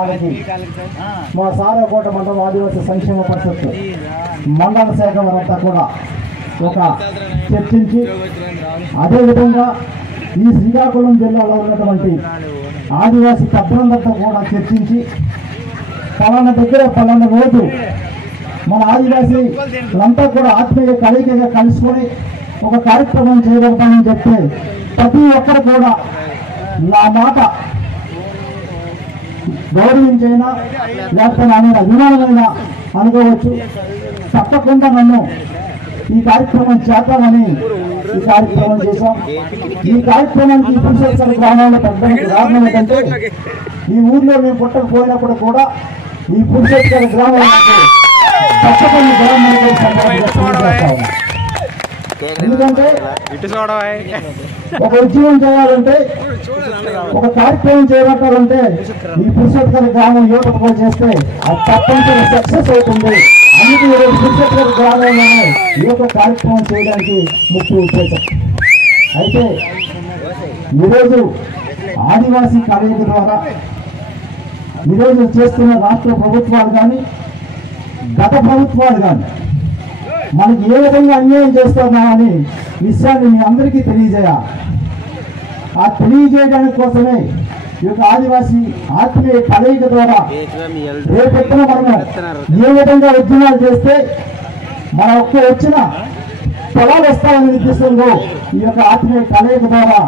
కార్యక్రమానికి మా సారాకోట మండలం ఆదివాసీ సంక్షేమ పరిషత్ మండల శాఖ వారంతా కూడా ఒక చర్చించి, అదేవిధంగా ఈ శ్రీకాకుళం జిల్లాలో ఉన్నటువంటి ఆదివాసీ పెద్దలందరితో కూడా చర్చించి పలానా దగ్గర పలానా రోజు మన ఆదివాసీలంతా కూడా ఆత్మీయ కలయికగా కలుసుకొని ఒక కార్యక్రమం చేయగలుగుతామని చెప్తే ప్రతి ఒక్కరు కూడా నా మాట గౌరవించైనా లేకపోతే నా మీద అభిమానమైనా అనుకోవచ్చు, తప్పకుండా నన్ను ఈ కార్యక్రమం చేద్దామని ఈ కార్యక్రమం చేశాం. ఈ కార్యక్రమానికి పురుషోత్తర గ్రామంలో పెద్దలకు కారణం ఏంటంటే ఈ ఊర్లో మేము పుట్టకపోయినప్పుడు కూడా ఈ పురుషోత్తర గ్రామంలో తప్పకుండా గ్రామం. ఎందుకంటే ఒక ఉద్యమం చేయాలంటే, ఒక కార్యక్రమం చేయాలంటే ఈ పురుషోత్తర గ్రామం యువతకు చేస్తే అది తప్పనిసరి సక్సెస్ అవుతుంది. అందుకే ఈరోజు పురుషోత్తర గ్రామంలోనే ఈ యొక్క కార్యక్రమం చేయడానికి ముఖ్య ఉద్దేశం. అయితే ఈరోజు ఆదివాసీ కలయిక ద్వారా ఈరోజు చేస్తున్న రాష్ట్ర ప్రభుత్వాలు కానీ గత ప్రభుత్వాలు కానీ మనకి ఏ విధంగా అన్యాయం చేస్తున్నామని విషయాన్ని మీ అందరికీ తెలియజేయాలి. ఆ తెలియజేయడానికి కోసమే ఈ యొక్క ఆదివాసీ ఆత్మీయ కలయిక ద్వారా రేపెత్తున మనము ఏ విధంగా ఉద్యమాలు చేస్తే మన ఒక్క వచ్చిన పొలాలు వస్తామని ఉద్దేశంలో ఈ యొక్క ఆత్మీయ కలయిక ద్వారా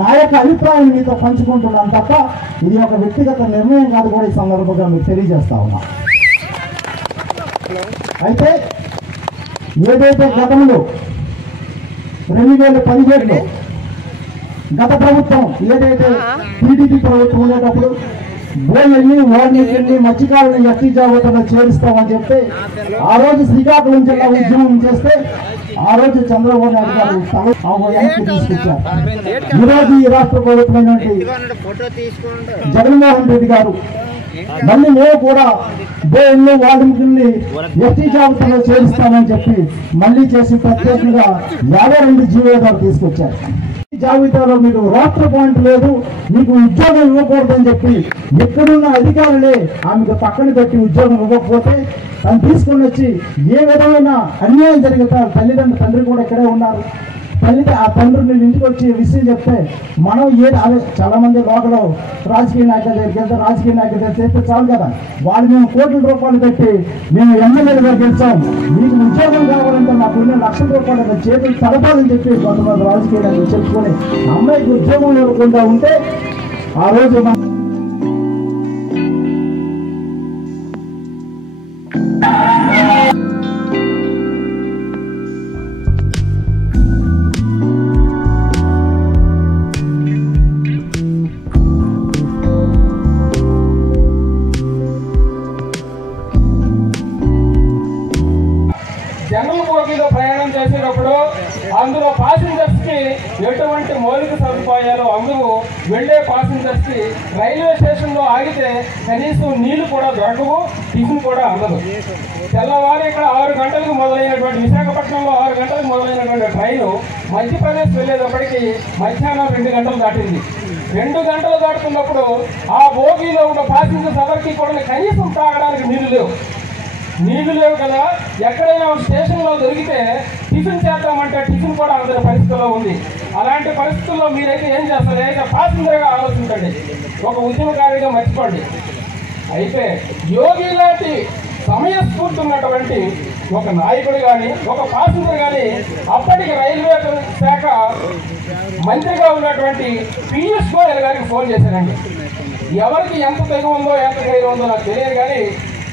నా యొక్క అభిప్రాయాన్ని మీతో పంచుకుంటున్నాను తప్ప ఇది ఒక వ్యక్తిగత నిర్ణయం కాదు కూడా ఈ సందర్భంగా మీకు తెలియజేస్తా ఉన్నా. అయితే ఏదైతే గతంలో 2017లో గత ప్రభుత్వం ఏదైతే టీడీపీ ప్రభుత్వం ఉండేటప్పుడు బోయల్ని వాల్మీకి మధ్యకాలను ఎస్టీ జాబితాలో చేరుస్తామని చెప్తే ఆ రోజు శ్రీకాకుళం జిల్లా ఉద్యమం చేస్తే ఆ రోజు చంద్రబాబు నాయుడు గారు వెనక్కి తీసుకొచ్చారు. ఈరోజు ఈ రాష్ట్ర ప్రభుత్వమైనటువంటి జగన్మోహన్ రెడ్డి గారు మళ్ళీ మేము కూడా బోయల్ని వాల్మీకి ఎస్టీ జాబితాలో చేరుస్తామని చెప్పి మళ్ళీ చేసి ప్రత్యేకంగా 52 జీవోదాలు తీసుకొచ్చారు. జాబితాలో మీకు రాష్ట్ర పాయింట్ లేదు, మీకు ఉద్యోగం ఇవ్వకూడదని చెప్పి ఎక్కడున్న అధికారులే ఆమెకు పక్కన పెట్టి ఉద్యోగం ఇవ్వకపోతే తను తీసుకొని వచ్చి ఏ విధమైన అన్యాయం జరిగితే తండ్రి కూడా ఇక్కడే ఉన్నారు. ఆ తండ్రిని ఇంటికి వచ్చి విషయం చెప్తే మనం అదే చాలా మంది లోకల్ రాజకీయ నాయకుల దగ్గరికి వెళ్తే రాజకీయ నాయకుల దగ్గర చేస్తే చాలు కదా, వాళ్ళు మేము కోట్ల రూపాయలు పెట్టి మేము ఎమ్మెల్యేలుగా గెలిచాం, మీకు ఉద్యోగం కావాలంటే మాకు ఉన్న ₹1,00,000 చేతులు తడపాలని చెప్పి కొంతమంది రాజకీయ నాయకులు చెప్పుకొని అమ్మాయికి ఉద్యోగం ఇవ్వకుండా ఉంటే ఆ రోజు జనరల్ బోగీలో ప్రయాణం చేసేటప్పుడు అందులో పాసింజర్స్ కి ఎటువంటి మౌలిక సదుపాయాలు అందుకు వెళ్లే పాసింజర్స్ కి రైల్వే స్టేషన్ లో ఆగితే కనీసం నీళ్లు కూడా దొరకవు, టిఫిన్ కూడా అందదు. తెల్లవారు ఇక్కడ 6 గంటలకు మొదలైనటువంటి విశాఖపట్నంలో 6 గంటలకు మొదలైనటువంటి ట్రైను మధ్యప్రదేశ్ వెళ్లేటప్పటికి మధ్యాహ్నం 2 గంటలు దాటింది. 2 గంటలు దాటుతున్నప్పుడు ఆ బోగీలో ఉన్న పాసింజర్స్ ఎవరికి కూడా కనీసం తాగడానికి నీళ్లు లేవు కదా. ఎక్కడైనా స్టేషన్లో దొరికితే టిఫిన్ చేద్దామంటే టిఫిన్ కూడా అందరి పరిస్థితుల్లో ఉంది. అలాంటి పరిస్థితుల్లో మీరైతే ఏం చేస్తారు? అయితే పాసింజర్గా ఆలోచించండి, ఒక ఉద్యమకారిగా మర్చిపోండి. అయితే యోగి లాంటి సమయస్ఫూర్తి ఉన్నటువంటి ఒక నాయకుడు కానీ ఒక పాసింజర్ కానీ అప్పటికి రైల్వే శాఖ మంత్రిగా ఉన్నటువంటి పీయూష్ గోయల్ గారికి ఫోన్ చేశారండి. ఎవరికి ఎంత తెగు ఉందో ఎంత ధైర్యం ఉందో నాకు తెలియదు కానీ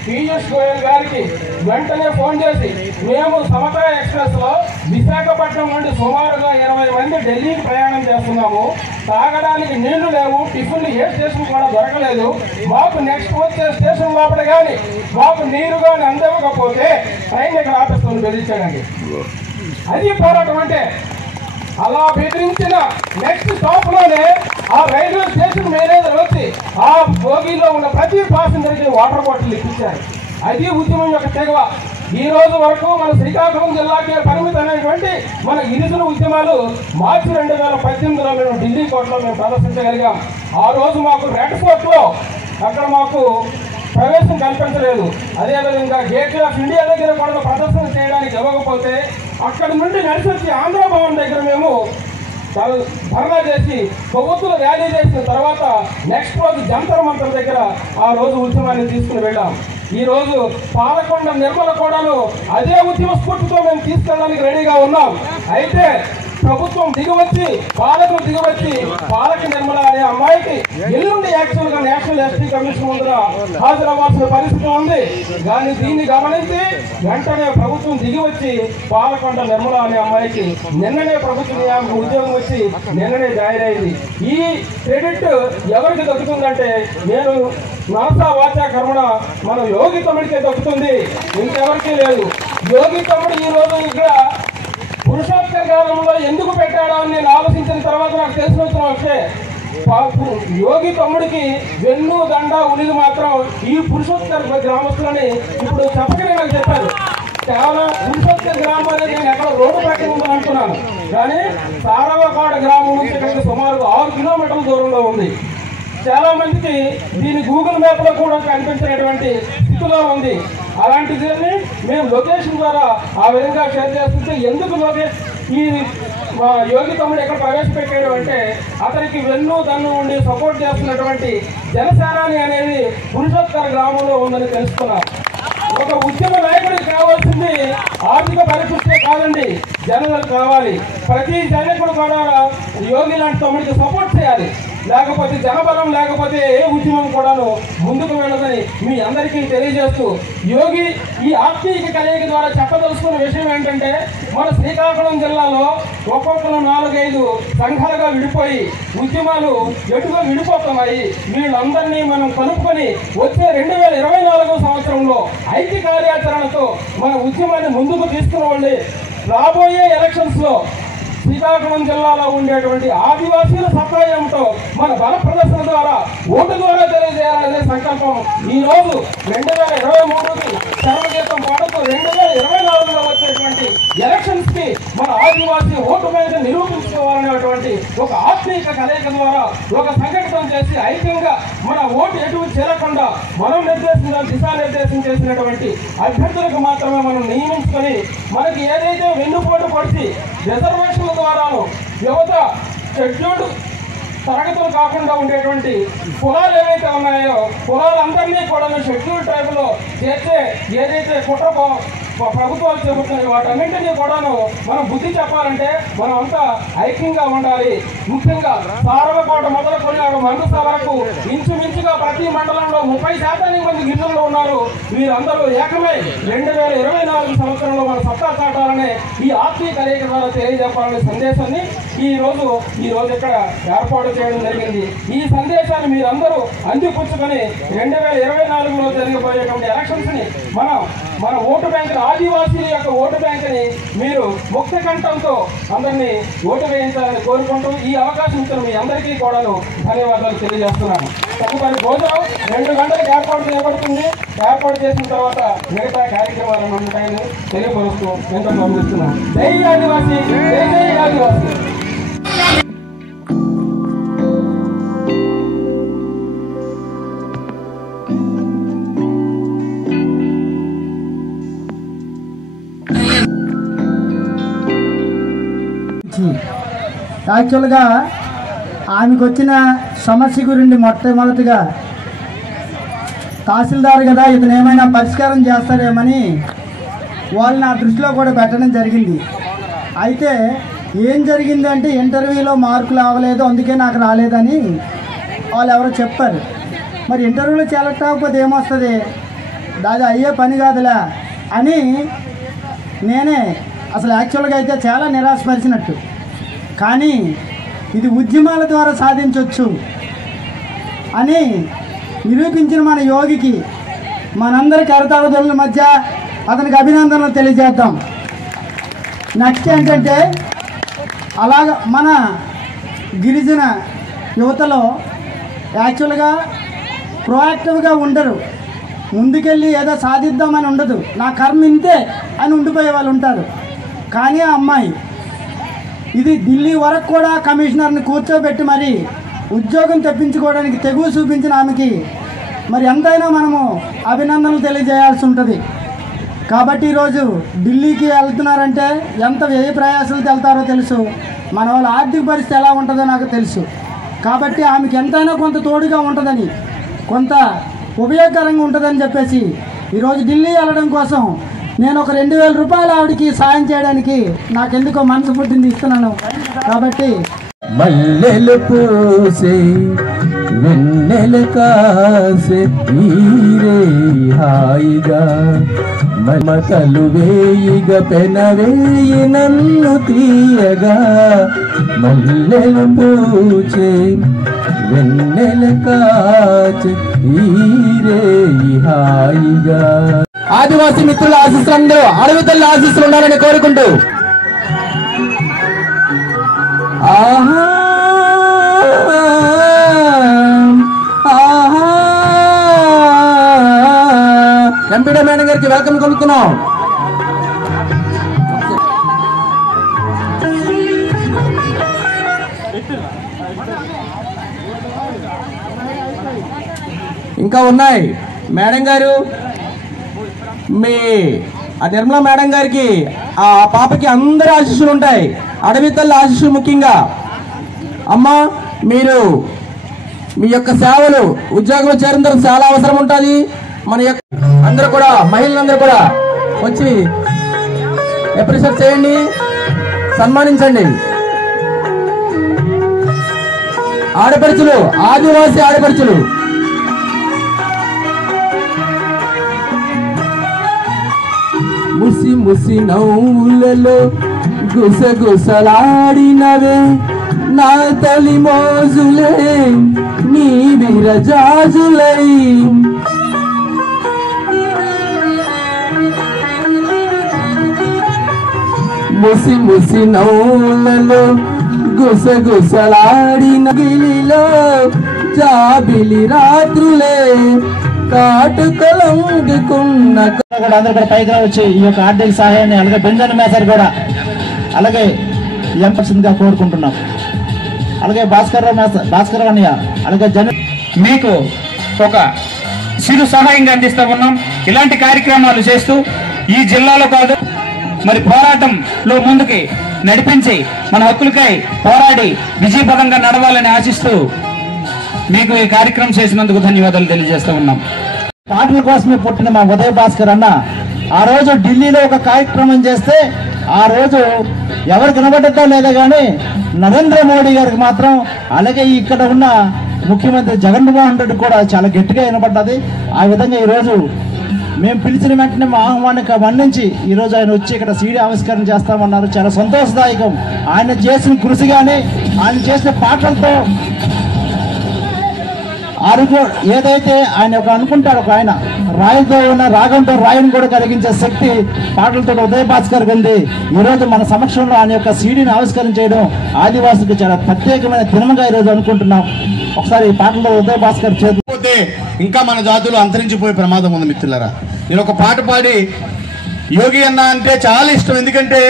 పీయూష్ గోయల్ గారికి వెంటనే ఫోన్ చేసి మేము సమతా ఎక్స్ప్రెస్ లో విశాఖపట్నం నుండి సుమారుగా 20 మంది ఢిల్లీకి ప్రయాణం చేస్తున్నాము, తాగడానికి నీళ్లు లేవు, టిఫిన్లు ఏ స్టేషన్ కూడా దొరకలేదు, మాకు నెక్స్ట్ వచ్చే స్టేషన్ లోపల కానీ మాకు నీరు కానీ అందివ్వకపోతే ట్రైన్ ఇక్కడ ఆపేస్తుంది బెదిరించాడండి. అది పోరాటం అంటే. అలా బెదిరించిన నెక్స్ట్ స్టాప్ లోనే ఆ రైల్వే స్టేషన్ మేనేజర్ వచ్చి ఆ బోగీలో ఉన్న ప్రతి ప్యాసింజర్కి వాటర్ బాటిల్ ఇప్పించారు. అది ఉద్యమం యొక్క తెగవ. ఈ రోజు వరకు మన శ్రీకాకుళం జిల్లాకి పరిమితమైనటువంటి మన గిరిజన ఉద్యమాలు మార్చి 2018లో మేము ఢిల్లీ కోర్టులో మేము ప్రదర్శించగలిగాం. ఆ రోజు మాకు రెడ్ ఫోర్ట్ లో అక్కడ మాకు ప్రవేశం కల్పించలేదు. అదేవిధంగా గేట్ ఆఫ్ ఇండియా దగ్గర కూడా ప్రదర్శన చేయడానికి ఇవ్వకపోతే అక్కడి నుండి నడిచి వచ్చి ఆంధ్ర భవన్ దగ్గర మేము ధర్నా చేసి కొవ్వొత్తుల ర్యాలీ చేసిన తర్వాత నెక్స్ట్ రోజు జంతర్ మంతర్ దగ్గర ఆ రోజు ఉద్యమాన్ని తీసుకుని వెళ్ళాం. ఈ రోజు పాలకొండ నిర్మల కూడాను అదే ఉద్యమ స్ఫూర్తితో మేము తీసుకెళ్ళడానికి రెడీగా ఉన్నాం. అయితే ప్రభుత్వం దిగివచ్చి పాలకులు దిగివచ్చి పాలక నిర్మల అనే అమ్మాయికి ఎల్లుండి యాక్చువల్ గా నేషనల్ ఎస్టీ కమిషన్ ముందర హాజరవ్వాల్సిన పరిస్థితి ఉంది. కానీ దీన్ని గమనించి వెంటనే ప్రభుత్వం దిగివచ్చి పాలకొండ నిర్మల అనే అమ్మాయికి నిన్ననే ప్రభుత్వం ఉద్యోగం వచ్చి నిన్ననే జాయిన్ అయింది. ఈ క్రెడిట్ ఎవరికి దక్కుతుందంటే నేను నాసా వాచా కర్మణ మన యోగి తమ్ముడికే దక్కుతుంది, ఇంకెవరికీ లేదు. యోగి తమ్ముడు ఈ రోజు ఇక్కడ పురుషోత్తర గ్రామంలో ఎందుకు పెట్టాడో అని నేను ఆలోచించిన తర్వాత నాకు తెలిసిన వస్తే యోగి తమ్ముడికి వెన్ను దండ ఉనిది మాత్రం ఈ పురుషోత్తర గ్రామస్తులని ఇప్పుడు చెప్పకనే నాకు చెప్పారు. చాలా పురుషోత్తర గ్రామం అనేది నేను ఎక్కడ రోడ్డు పక్కన ఉందని అనుకున్నాను, కానీ సారవకాడ గ్రామం నుంచి ఇక్కడికి సుమారు 6 కిలోమీటర్ల దూరంలో ఉంది. చాలా మందికి దీని గూగుల్ మ్యాప్ లో కూడా కనిపించినటువంటి స్థితిలో ఉంది. అలాంటిది మేము లొకేషన్ ద్వారా ఆ విధంగా షేర్ చేస్తుంటే ఎందుకు ఈ యోగి తమ్ముడు ఎక్కడ ప్రవేశపెట్టాడు అంటే అతనికి వెన్ను దన్ను ఉండి సపోర్ట్ చేస్తున్నటువంటి జనసేనాని అనేది పురుషోత్తర గ్రామంలో ఉందని తెలుసుకున్నాం. ఒక ఉద్యమ నాయకుడికి కావాల్సింది ఆర్థిక పరిస్థితే కాదండి, జనాలకు కావాలి. ప్రతి సైనికుడు కూడా యోగి లాంటి తమ్ముడికి సపోర్ట్ చేయాలి. లేకపోతే జనబలం లేకపోతే ఏ ఉద్యమం కూడాను ముందుకు వెళ్ళదని మీ అందరికీ తెలియజేస్తూ యోగి ఈ ఆత్మీయ కలయిక ద్వారా చెప్పదలుచుకున్న విషయం ఏంటంటే మన శ్రీకాకుళం జిల్లాలో ఒక్కొక్కరు 4-5 సంఘాలుగా విడిపోయి ఉద్యమాలు ఎటుగా విడిపోతున్నాయి. వీళ్ళందరినీ మనం కలుపుకొని వచ్చే 2024 సంవత్సరంలో ఐక్య కార్యాచరణతో మన ఉద్యమాన్ని ముందుకు తీసుకుని రాబోయే ఎలక్షన్స్ లో శ్రీకాకుళం జిల్లాలో ఉండేటువంటి ఆదివాసీల సత్తా ఏమిటో మన బల ప్రదర్శన ద్వారా ఓటు ద్వారా తెలియజేయాలనే సంకల్పం ఈ రోజు 2023కి శరణగీతం పాడుతూ 2024లో వచ్చేటువంటి ఎలక్షన్స్ కి మన ఆదివాసీ ఓటు మీద నిరూపించుకోవాలనేటువంటి ఒక ఆత్మీయ కలయిక ద్వారా ఒక సంఘటన చేసి ఐక్యంగా మన ఓటు ఎటు చేరకుండా మనం దిశానిర్దేశం చేసినటువంటి అభ్యర్థులకు మాత్రమే మనం నియమించుకొని మనకి ఏదైతే వెన్నుపోటు పొడిచి రిజర్వేషన్ల ద్వారాను యువత షెడ్యూల్డ్ తరగతులు కాకుండా ఉండేటువంటి కులాలు ఏవైతే ఉన్నాయో కులాలందరినీ కూడా షెడ్యూల్డ్ ట్రైబ్ లో చేర్చే ఏదైతే కుట్ర ప్రభుత్వాలు చెబుతున్నాయి వాటన్నింటినీ కూడాను మనం బుద్ధి చెప్పాలంటే మనం అంతా ఐక్యంగా ఉండాలి. ముఖ్యంగా సారవకోట మొదలుకొని మందస వరకు ఇంచుమించుగా ప్రతి మండలంలో 30% మంది గిరిజనులు ఉన్నారు. వీరందరూ ఏకమై 2024 సంవత్సరంలో మన సత్తా చాటాలనే ఈ ఆత్మీయ కలయిక ద్వారా తెలియజెప్పాలనే సందేశాన్ని ఈ రోజు ఇక్కడ ఏర్పాటు చేయడం జరిగింది. ఈ సందేశాన్ని మీరందరూ అందిపుచ్చుకొని 2024లో జరిగిపోయేటువంటి ఎలక్షన్స్ ని మన ఓటు బ్యాంక్ ఆదివాసీల యొక్క ఓటు బ్యాంక్ ని మీరు ముక్త కంఠంతో అందరినీ ఓటు వేయించాలని కోరుకుంటూ ఈ అవకాశం ఇచ్చిన మీ అందరికీ కూడాను ధన్యవాదాలు తెలియజేస్తున్నాను. తదుపరి భోజనం 2 గంటలకు ఏర్పాటు చేయబడుతుంది. ఏర్పాటు చేసిన తర్వాత మిగతా కార్యక్రమాలను ఉంటాయని తెలియపరుస్తూ ఎంతో గమనిస్తున్నాను. జై ఆదివాసీ, జై జై ఆదివాసీ. యాక్చువల్గా ఆమెకు వచ్చిన సమస్య గురించి మొట్టమొదటిగా తహసీల్దార్ కదా ఇతను ఏమైనా పరిష్కారం చేస్తారేమని వాళ్ళు నా దృష్టిలో కూడా పెట్టడం జరిగింది. అయితే ఏం జరిగిందంటే ఇంటర్వ్యూలో మార్కులు అవ్వలేదు, అందుకే నాకు రాలేదని వాళ్ళు ఎవరో చెప్పారు. మరి ఇంటర్వ్యూలో సెలెక్ట్ అవ్వకపోతే ఏమొస్తుంది, అది అయ్యే పని కాదులే అని నేనే అసలు యాక్చువల్గా అయితే చాలా నిరాశపరిచినట్టు. కానీ ఇది ఉద్యమాల ద్వారా సాధించవచ్చు అని నిరూపించిన మన యోగికి మనందరి కరతాళధ్వనుల మధ్య అతనికి అభినందనలు తెలియజేద్దాం. నెక్స్ట్ ఏంటంటే అలాగ మన గిరిజన యువతలో యాక్చువల్గా ప్రోయాక్టివ్గా ఉండరు, ముందుకెళ్ళి ఏదో సాధిద్దామని ఉండదు, నా కర్మ ఇంతే అని ఉండిపోయే వాళ్ళు ఉంటారు. కానీ ఆ అమ్మాయి ఇది ఢిల్లీ వరకు కూడా కమిషనర్ని కూర్చోబెట్టి మరి ఉద్యోగం తెప్పించుకోవడానికి తెగువ చూపించిన ఆమెకి మరి ఎంతైనా మనము అభినందనలు తెలియజేయాల్సి ఉంటుంది. కాబట్టి ఈరోజు ఢిల్లీకి వెళ్తున్నారంటే ఎంత వ్యయ ప్రయాసాలతో వెళ్తారో తెలుసు, మన వాళ్ళ ఆర్థిక పరిస్థితి ఎలా ఉంటుందో నాకు తెలుసు. కాబట్టి ఆమెకి ఎంతైనా కొంత తోడుగా ఉంటుందని, కొంత ఉపయోగకరంగా ఉంటుందని చెప్పేసి ఈరోజు ఢిల్లీ వెళ్ళడం కోసం నేను ఒక 2000 రూపాయలు ఆవిడకి సాయం చేయడానికి నాకెందుకో మనసు పుట్టింది, ఇస్తున్నాను. కాబట్టి మల్లెలు పూసే వెన్నెల కాసే ఈరే హాయిగా మమతలు వేయిగ పెనవేయి నన్ను తీయగా మల్లెలు పూచే వెన్నెల కాచే ఈరే హాయిగా. ఆదివాసీ మిత్రుల ఆశీస్సులందరూ అడవి తల్లి ఆశీస్సులు ఉండాలని కోరుకుంటూ ఆహా ఆహా ఎంపీడీ మేడం గారికి వెల్కమ్ కలుగుతున్నాం. ఇంకా ఉన్నాయి మేడం గారు, మీ నిర్మలా మేడం గారికి ఆ పాపకి అందరి ఆశీస్సులు ఉంటాయి, అడవి తల్లి ఆశీస్సులు ముఖ్యంగా. అమ్మ మీరు మీ యొక్క సేవలు ఉద్యోగంలో చేరిన తర్వాత చాలా అవసరం ఉంటుంది. మన యొక్క అందరూ కూడా మహిళలందరూ కూడా వచ్చి అప్రిషియేట్ చేయండి, సన్మానించండి. ఆడపడుచులు, ఆదివాసీ ఆడపడుచులు ముసి ముసి నవ్వులలో గుసగుసలాడినవే నా తొలి మోజులే నీ విరజాజులై ముసి ముసి నవ్వులలో గుసగుసలాడిన గిలిలో జాబిలి రాత్రులే కాటుకలంగుకున్న అందరూ కూడా పైకి వచ్చి ఈ యొక్క ఆర్థిక సహాయాన్ని అలాగే బెంజన్ మేసర్ కూడా అలాగే ఎంపర్సన్గా కోరుకుంటున్నాం. అలాగే భాస్కర్ అన్నయ్య అలాగే మీకు ఒక చిరు సహాయంగా అందిస్తూ ఉన్నాం. ఇలాంటి కార్యక్రమాలు చేస్తూ ఈ జిల్లాలో కాదు మరి పోరాటంలో ముందుకి నడిపించి మన హక్కులకై పోరాడి విజయపదంగా నడవాలని ఆశిస్తూ మీకు ఈ కార్యక్రమం చేసినందుకు ధన్యవాదాలు తెలియజేస్తూ ఉన్నాం. పాటల కోసమే పుట్టిన మా ఉదయ్ భాస్కర్ అన్న ఆ రోజు ఢిల్లీలో ఒక కార్యక్రమం చేస్తే ఆ రోజు ఎవరు కనబడ్డో లేదో కానీ నరేంద్ర మోడీ గారికి మాత్రం అలాగే ఇక్కడ ఉన్న ముఖ్యమంత్రి జగన్మోహన్ రెడ్డి కూడా చాలా గట్టిగా వినపడ్డది. ఆ విధంగా ఈరోజు మేము పిలిచిన వెంటనే మా ఆహ్వానికి మన్నించి ఈరోజు ఆయన వచ్చి ఇక్కడ సీడీ ఆవిష్కరణ చేస్తామన్నారు. చాలా సంతోషదాయకం. ఆయన చేసిన కృషి కానీ ఆయన చేసిన పాటలతో ఏదైతే ఆయన ఒక అనుకుంటాడు ఒక ఆయన రాయితో ఉన్న రాగంతో రాయిని కూడా కలిగించే శక్తి పాటలతో ఉదయ్ భాస్కర్ ఉంది. ఈరోజు మన సమక్షంలో ఆయన యొక్క సీడీని ఆవిష్కరణ చేయడం ఆదివాసులకు చాలా ప్రత్యేకమైన దినముగా ఈరోజు అనుకుంటున్నాం. ఒకసారి ఈ పాటలతో ఉదయ్ భాస్కర్ చేతిపోతే ఇంకా మన జాతులు అంతరించిపోయే ప్రమాదం ఉంది మిత్రులారా. నేను ఒక పాట పాడి యోగి అన్న అంటే చాలా ఇష్టం, ఎందుకంటే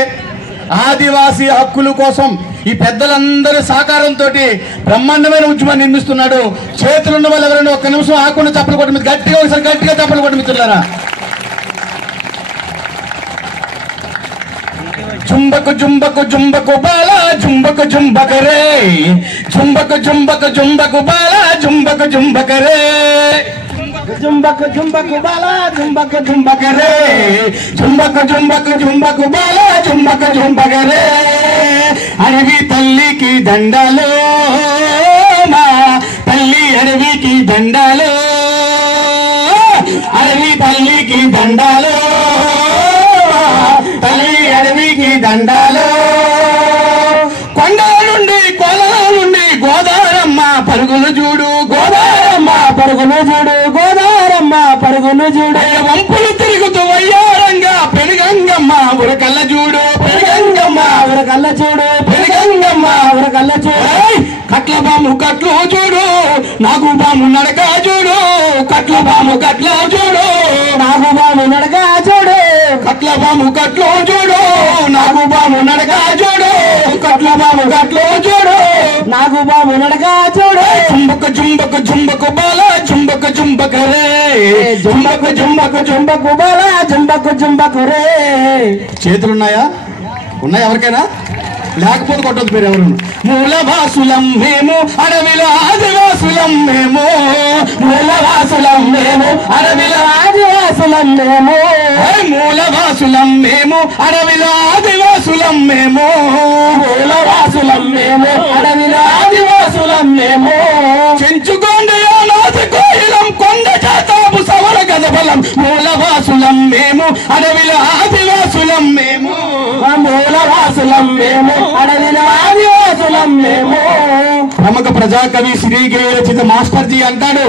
ఆదివాసీ హక్కుల కోసం ఈ పెద్దలందరి సహకారంతో బ్రహ్మాండమైన ఉద్యమాన్ని నిర్మిస్తున్నాడు. చేతులున్న వాళ్ళు ఎవరైనా ఒక్క నిమిషం ఆకుండా చప్పలు కొట్టి గట్టిగా ఒకసారి గట్టిగా చప్పలు కొట్టి మిత్రులారా. జుంబకు జుంబకు జుంబకు బాల జుంబకు జుంబకరే జుంబకు జుంబకు జుంబకు బాల జుంబకు జుంబకరే జుంబకు జుంబకు బాల జుంబకు జుంబకరే జుంబకు జుంబకు జుంబకు బాల జుంబకు జుంబకరే. అడవి తల్లికి దండాలు మా తల్లి అడవికి దండాలు అడవి తల్లికి దండాలు తల్లి అడవికి దండాలు. కొండల నుండి కొలల నుండి గోదారమ్మ పరుగులు చూడు గోదారమ్మ పరుగులు చూడు గోదారమ్మ పరుగులు చూడు. వంపులు తిరుగుతూ వయ్యారంగా పెరుగంగమ్మ ఉరకల్ల చూడు పెరుగంగమ్మ ఉరకల్ల చూడు పెరుగంగమ్మ ఉరకల్ల చూడు. కట్ల బాము కట్లు చూడు నాకు బాము నడక చూడు కట్ల బాము కట్ల చూడు నాకు బాము నడక చూడు కట్ల బాము కట్లు చూడు నాకు బాము నడక చూడు కట్ల బాము కట్లు చూడు నాకు బాబు నడక చూడు జుంబకు జుంబకు జుంబకు బాల జుంబకు జుంబకు రే జుంబకు జుంబకు జుంబకు బాల జుంబకు జుంబకు రే. చేతులున్నాయా? ఉన్నాయా ఎవరికైనా? లేకపోతే కొట్టదు మీరు ఎవరు. మూలవాసులం మేము అడవిలో ఆదివాసులం మేము మూలవాసులం మేము అడవిలో ఆదివాసులం మేము మూలవాసులం మేము అడవిలో ఆదివాసులం మేము మూలవాసులం మేము అడవిలో ఆదివాసులం మేము చెంచుకోండి నాథ కోయిలం కొండ చేతాపు సవర గదబలం మూలవాసులం మేము అడవిలో ఆదివాసులం మేము మూలవాసులం మేము అడవిలో ఆదివాసులం మేము. ప్రముఖ ప్రజాకవి శ్రీగిరి రచిత మాస్టర్జీ అంటాడు,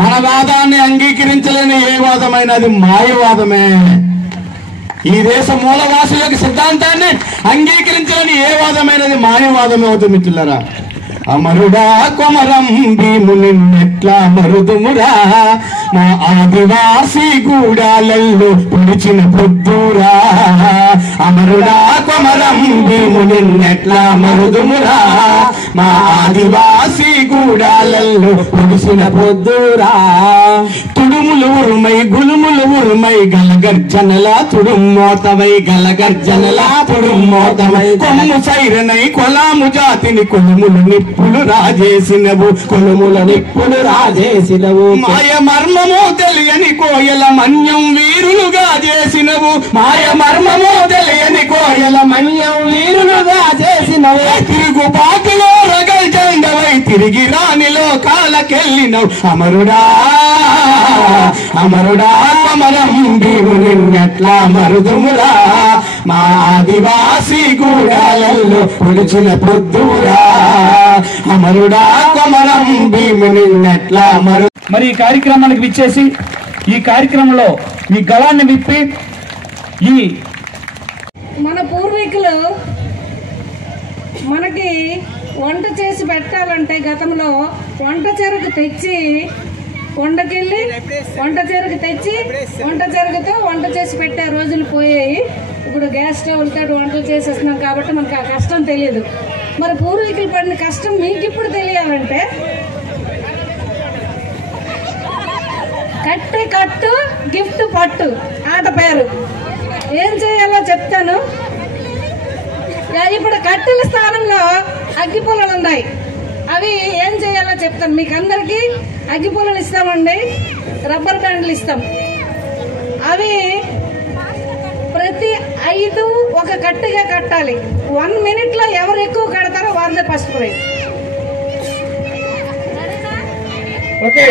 మన వాదాన్ని అంగీకరించలేని ఏ వాదమైనా అది మాయవాదమే. ఈ దేశ మూలవాసుల యొక్క సిద్ధాంతాన్ని అంగీకరించలేని ఏ వాదమైనది మాయవాదమే అవుతుంది మిత్రులారా. అమరుడా కొమరం భీముని ఎట్లా మరుదుమురా మా ఆదివాసి గూడాలలో పొడిచిన పొద్దురా అమరుడా కొమరం భీముని ఎట్లా మరుదుమురా మా ఆదివాసి గూడాలలో పొడిచిన పొద్దురా. తుడుములు ఉరుమై గులుములు ఉరుమై గలగర్జనల తుడుమోతవై గలగర్జనల తుడుమోతవై కొమ్ము సైరనై కొలాము జాతిని కొలుములు నిప్పులు రాజేసినవు కొలుముల నిప్పులు రాజేసినవు మాయ మర్మము తెలియని కోయల మన్యం వీరులుగా చేసినవు మాయ మర్మము తెలియని కోయల మన్యం వీరులుగా చేసినవు తిరుగు బాటులో రగల్ జెండవై తిరిగి రానిలో కాలకెళ్ళినవు అమరుడా అమరుడా కొమరం భీముని ఎట్లా మరుదుమురా మా ఆదివాసి గూడాలలో పొడిచిన పొద్దురా అమరుడా కొమరం భీముని ఎట్లా మరు. మరి ఈ కార్యక్రమానికి విచ్చేసి ఈ కార్యక్రమంలో ఈ గళాన్ని విప్పి ఈ మన పూర్వీకులు మనకి వంట చేసి పెట్టాలంటే గతంలో వంట చెరకు తెచ్చి కొండకెళ్ళి వంట చెరకు తెచ్చి వంట చెరుకుతో వంట చేసి పెట్టే రోజులు పోయాయి. ఇప్పుడు గ్యాస్ స్టవ్లతో వంటలు చేసేస్తున్నాం కాబట్టి మనకు ఆ కష్టం తెలియదు. మరి పూర్వీకులు పడిన కష్టం మీకు ఇప్పుడు తెలియాలంటే కట్టి కట్టు గిఫ్ట్ పట్టు ఆట పేరు ఏం చేయాలో చెప్తాను. ఇప్పుడు కట్టెల స్థానంలో అగ్గిపుల్లలు ఉన్నాయి. అవి ఏం చేయాలో చెప్తాను. మీకు అందరికీ అగ్గిపుల్లలు ఇస్తామండి, రబ్బర్ బ్యాండ్లు ఇస్తాం. అవి ప్రతి 5 ఒక కట్టుగా కట్టాలి. 1 minute ఎవరు ఎక్కువ కడతారో వాళ్ళే ఫస్ట్ ప్రైజ్. ఓకే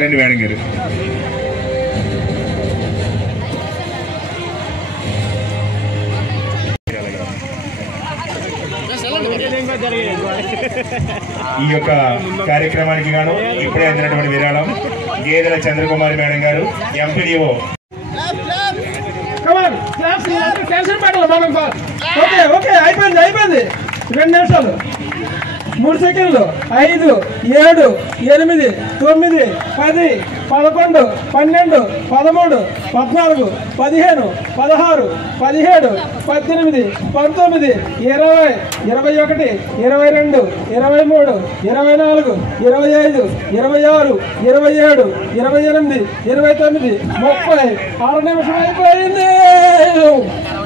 రండి మేడం గారు. ఈ యొక్క కార్యక్రమానికి గాను ఇప్పుడే అందినటువంటి విరాళం గేదెల చంద్రకుమారి మేడం గారు, ఎంపీడీఓ. ఓకే అయిపోయింది 2 నిమిషాలు 3 సెకండ్లు 5 7 8 9 10 11 12 13 14 15 16 17 18 19 20 21 22 23 24 25 26 27 28 29 30 6 నిమిషం అయిపోయింది.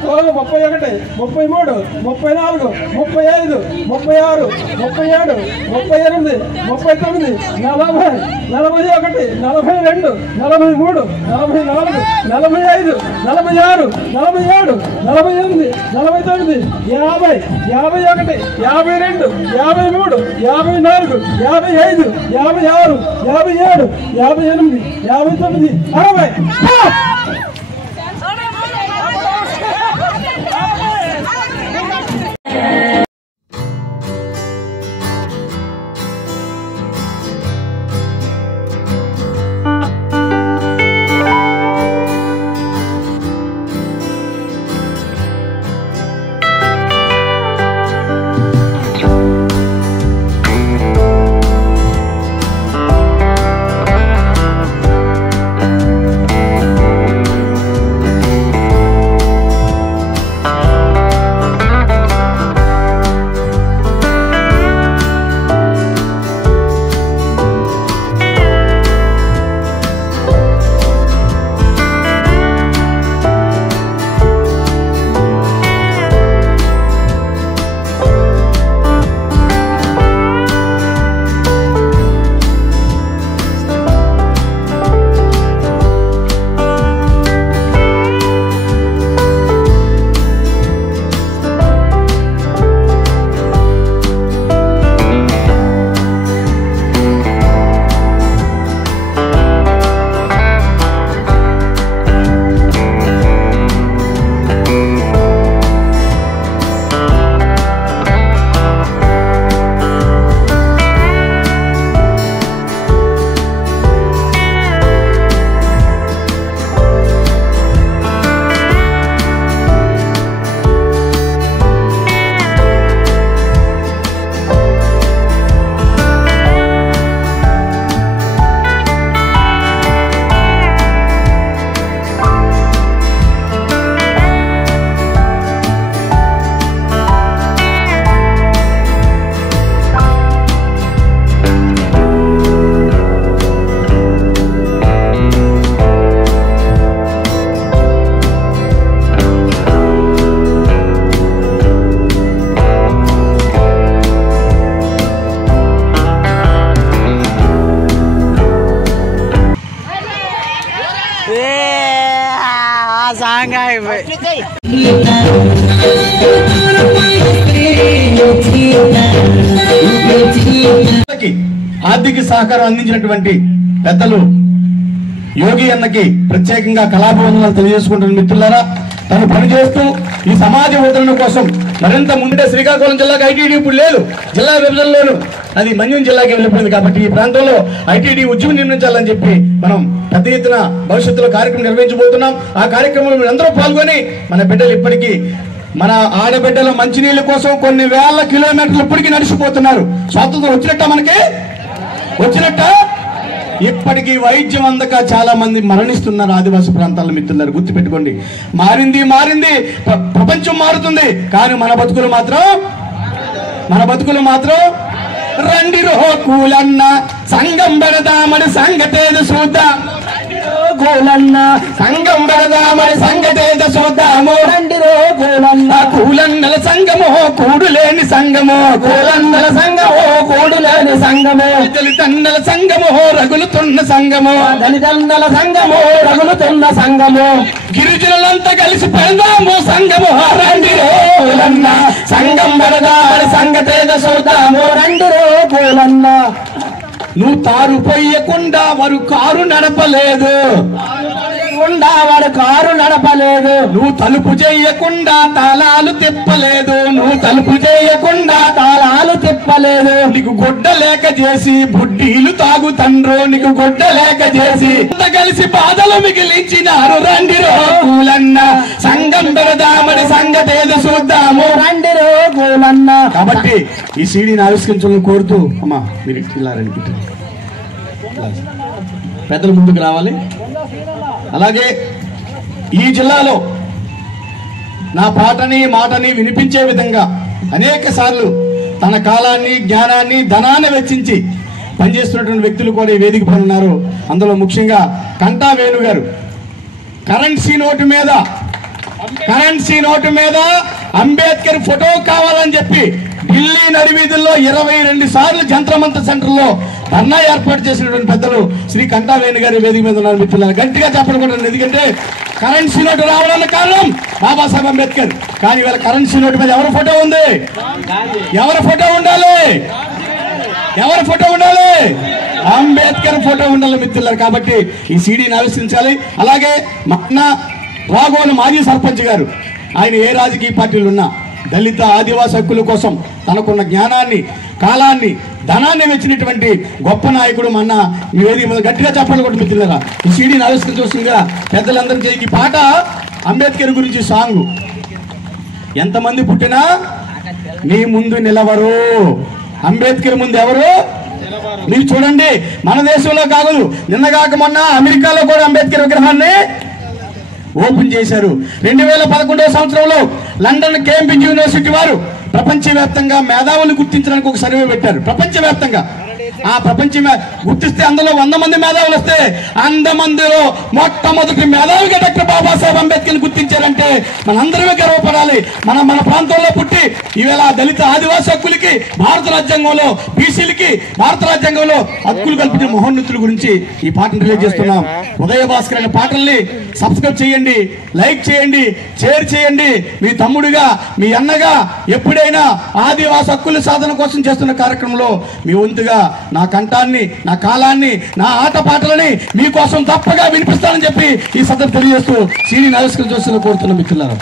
31 33 34 35 36 37 38 39 40 41 42 43 45 46 47 48 49 50 51 52 53 54 55 56 57 58 59 60. ఆర్థిక సహకారం అందించినటువంటి పెద్దలు యోగి అన్నకి ప్రత్యేకంగా కళాభివందనాలు తెలియజేసుకుంటున్న మిత్రులారా, తను పనిచేస్తూ ఈ సమాజ ఉద్ధరణ కోసం మరింత ముందే శ్రీకాకుళం జిల్లాకు ఐటీడీ ఇప్పుడు లేదు, జిల్లా విభజనలోను అది మన్యం జిల్లాకి వెళ్ళిపోయింది. కాబట్టి ఈ ప్రాంతంలో ఐటీడీ ఉద్యమం నిర్మించాలని చెప్పి మనం పెద్ద ఎత్తున భవిష్యత్తులో కార్యక్రమం నిర్వహించబోతున్నాం. ఆ కార్యక్రమంలో మీరు అందరూ పాల్గొని మన బిడ్డలు ఇప్పటికీ మన ఆడబిడ్డల మంచినీళ్ళ కోసం కొన్ని వేల కిలోమీటర్లు ఇప్పటికీ నడిచిపోతున్నారు. స్వాతంత్రం వచ్చినట్ట మనకి వచ్చినట్ట ఇప్పటికీ వైద్యం అందక చాలా మంది మరణిస్తున్నారు ఆదివాసీ ప్రాంతాల మిత్రులారు. గుర్తుపెట్టుకోండి, మారింది ప్రపంచం మారుతుంది, కానీ మన బతుకులు మాత్రం రండి రో కూలన్న సంగం పెడదామని సంగతేది చూద్దాం, కూలన్న సంగం పెడదామని సంగతేది చూద్దాము, రండి రో కూలన్న కూలన్నల సంగమో కూడులేని సంగమో, కూలన్నల సంగమో కూడులేని సంగమో, దళితన్నల సంగమో రగులుతున్న సంగమో, దళితన్నల సంగమో రగులుతున్న సంగమో, గిరిజనులంతా కలిసి పెడదాము సంగమో, రండి రో కూలన్న సంగం పెడదామని సంగతేది చూద్దాము, రండి రో కూలన్న. నువ్వు తారు పోయకుండా వారు కారు నడపలేదు, నువ్వు తలుపు చేయకుండా తాళాలు తిప్పలేదు, నీకు గొడ్డ లేక చేసి బుడ్డీలు తాగుతండ్రు, నీకు గొడ్డ లేక చేసి అంత కలిసి బాధలు మిగిలించినారు, రండి రో కూలన్న సంగం పెడదామని సంగతేదో చూద్దాము, రండి రో కూలన్న. కాబట్టి ఈ సీడీని ఆవిష్కరించాలని కోరుతూ అమ్మా మీరు ఇలా రండి, పెద్దలు ముందుకు రావాలి. అలాగే ఈ జిల్లాలో నా మాటని వినిపించే విధంగా అనేక సార్లు తన కాలాన్ని, జ్ఞానాన్ని, ధనాన్ని వెచ్చించి పనిచేస్తున్నటువంటి వ్యక్తులు కూడా ఈ వేదిక పైన ఉన్నారు. అందులో ముఖ్యంగా కంటా వేణు గారు కరెన్సీ నోటు మీద అంబేద్కర్ ఫోటో కావాలని చెప్పి ఢిల్లీ నడివీధుల్లో 22 సార్లు జంత్రమంతర్ సెంటర్ లో ధర్నా ఏర్పాటు చేసినటువంటి పెద్దలు శ్రీ కంటా వేణు గారి వేదిక మీద ఉన్నారు మిత్రులను గట్టిగా చెప్పకూడదు. ఎందుకంటే కరెన్సీ నోటు రావడానికి కారణం బాబాసాహెబ్ అంబేద్కర్. కానీ వీళ్ళ కరెన్సీ నోటు మీద ఎవరి ఫోటో ఉంది? ఎవరి ఫోటో ఉండాలి? అంబేద్కర్ ఫోటో ఉండాలి మిత్రులారు. కాబట్టి ఈ సీడీని ఆవిష్కరించాలి. అలాగే మన రాఘోలు మాజీ సర్పంచ్ గారు, ఆయన ఏ రాజకీయ పార్టీలు ఉన్నా దళిత ఆదివాసీ హక్కుల కోసం తనకున్న జ్ఞానాన్ని, కాలాన్ని, ధనాన్ని వెచ్చినటువంటి గొప్ప నాయకుడు మన వేదిక మీద గట్టిగా చెప్పాలి కూడా మిత్రులారా. ఈ సీడీని ఆవిష్కరించవలసిందిగా పెద్దలందరికీ. ఈ పాట అంబేద్కర్ గురించి సాంగ్. ఎంతమంది పుట్టినా నీ ముందు నిలవరు, అంబేద్కర్ ముందు ఎవరు? మీరు చూడండి, మన దేశంలో కాదు, నిన్నగాక మొన్న అమెరికాలో కూడా అంబేద్కర్ విగ్రహాన్ని ఓపెన్ చేశారు. 2011వ సంవత్సరంలో లండన్ కేంబ్రిడ్జ్ యూనివర్సిటీ వారు ప్రపంచవ్యాప్తంగా మేధావులు గుర్తించడానికి ఒక సర్వే పెట్టారు. ప్రపంచవ్యాప్తంగా ఆ గుర్తిస్తే అందులో 100 మంది మేధావులు వస్తే 100 మందిలో మొట్టమొదటి మేధావిగా డాక్టర్ బాబాసాహెబ్ అంబేద్కర్ గుర్తించారంటే మనందరమే గర్వపడాలి. మన ప్రాంతంలో పుట్టి ఈవేళ దళిత ఆదివాసీ హక్కులకి భారత రాజ్యాంగంలో, బీసీలకి భారత రాజ్యాంగంలో హక్కులు కల్పించిన మహోన్నతుల గురించి ఈ పాటను రిలీజ్ చేస్తున్నాం. ఉదయ భాస్కర్ అనే పాటల్ని సబ్స్క్రైబ్ చేయండి, లైక్ చేయండి, షేర్ చేయండి. మీ తమ్ముడిగా, మీ అన్నగా ఎప్పుడైనా ఆదివాసీ హక్కుల సాధన కోసం చేస్తున్న కార్యక్రమంలో మీ వంతుగా నా కంఠాన్ని, నా కాలాన్ని, నా ఆట పాటలని మీకోసం తప్పగా వినిపిస్తానని చెప్పి ఈ సందర్భంగా తెలియజేస్తూ సీడీని ఆవిష్కరించాల్సిందిగా కోరుతున్న మిత్రులారా.